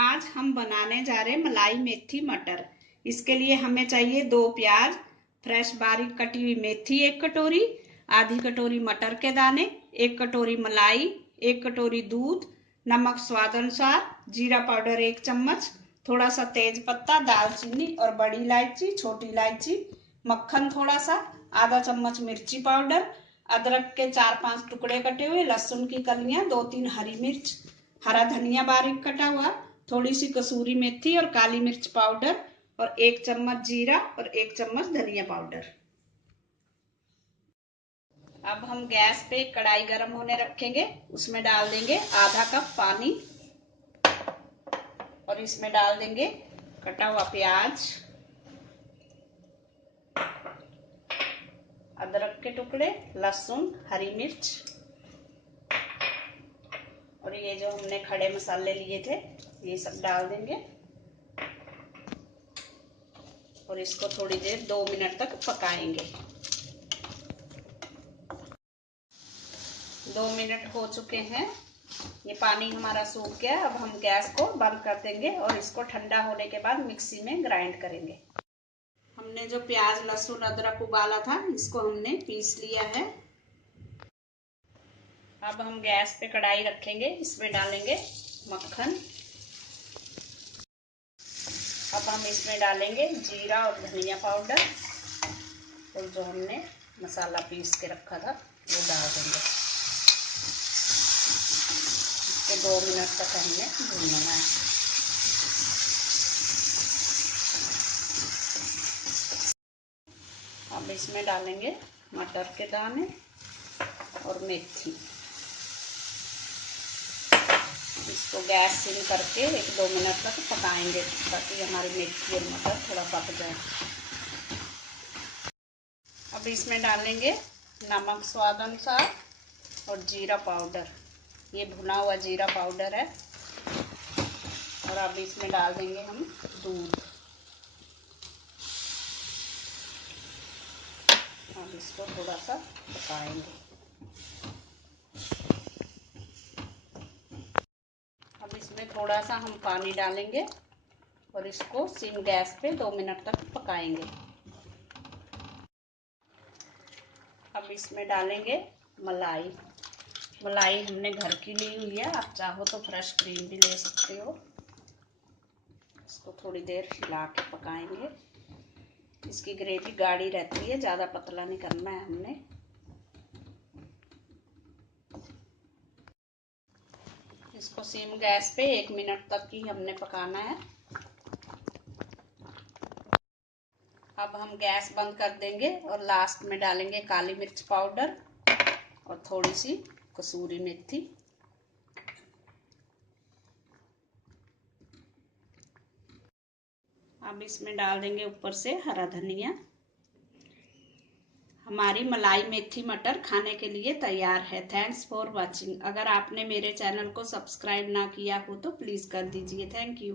आज हम बनाने जा रहे हैं मलाई मेथी मटर। इसके लिए हमें चाहिए 2 प्याज, फ्रेश बारीक कटी हुई मेथी 1 कटोरी, आधी कटोरी मटर के दाने, 1 कटोरी मलाई, 1 कटोरी दूध, नमक स्वाद अनुसार, जीरा पाउडर 1 चम्मच, थोड़ा सा तेज पत्ता, दालचीनी और बड़ी इलायची, छोटी इलायची, मक्खन थोड़ा सा, आधा चम्मच मिर्ची पाउडर, अदरक के 4-5 टुकड़े कटे हुए, लहसुन की कलियां, 2-3 हरी मिर्च, हरा धनिया बारीक कटा हुआ, थोड़ी सी कसूरी मेथी और काली मिर्च पाउडर और 1 चम्मच जीरा और 1 चम्मच धनिया पाउडर। अब हम गैस पे कढ़ाई गर्म होने रखेंगे, उसमें डाल देंगे आधा कप पानी और इसमें डाल देंगे कटा हुआ प्याज, अदरक के टुकड़े, लहसुन, हरी मिर्च और ये जो हमने खड़े मसाले लिए थे ये सब डाल देंगे और इसको थोड़ी देर 2 मिनट तक पकाएंगे। 2 मिनट हो चुके हैं, ये पानी हमारा सूख गया। अब हम गैस को बंद कर देंगे और इसको ठंडा होने के बाद मिक्सी में ग्राइंड करेंगे। हमने जो प्याज, लहसुन, अदरक उबाला था इसको हमने पीस लिया है। अब हम गैस पे कढ़ाई रखेंगे, इसमें डालेंगे मक्खन। अब हम इसमें डालेंगे जीरा और धनिया पाउडर और जो हमने मसाला पीस के रखा था वो डाल देंगे। इसको 2 मिनट तक हमने भूनना है। अब इसमें डालेंगे मटर के दाने और मेथी। इसको गैस सिम करके 1-2 मिनट तक पकाएंगे ताकि हमारी मेथी और मटर थोड़ा पक जाए। अब इसमें डालेंगे नमक स्वाद अनुसार और जीरा पाउडर, ये भुना हुआ जीरा पाउडर है। और अब इसमें डाल देंगे हम दूध। अब इसको थोड़ा सा पकाएंगे। अब इसमें थोड़ा सा हम पानी डालेंगे और इसको सिम गैस पे 2 मिनट तक पकाएंगे। अब इसमें डालेंगे मलाई। मलाई हमने घर की ली हुई है, आप चाहो तो फ्रेश क्रीम भी ले सकते हो। इसको थोड़ी देर हिला के पकाएंगे। इसकी ग्रेवी गाढ़ी रहती है, ज़्यादा पतला नहीं करना है हमने। इसको सिम गैस पे 1 मिनट तक ही हमने पकाना है। अब हम गैस बंद कर देंगे और लास्ट में डालेंगे काली मिर्च पाउडर और थोड़ी सी कसूरी मेथी। अब इसमें डाल देंगे ऊपर से हरा धनिया। हमारी मलाई मेथी मटर खाने के लिए तैयार है। Thanks for watching. अगर आपने मेरे चैनल को सब्सक्राइब ना किया हो तो प्लीज़ कर दीजिए। Thank you.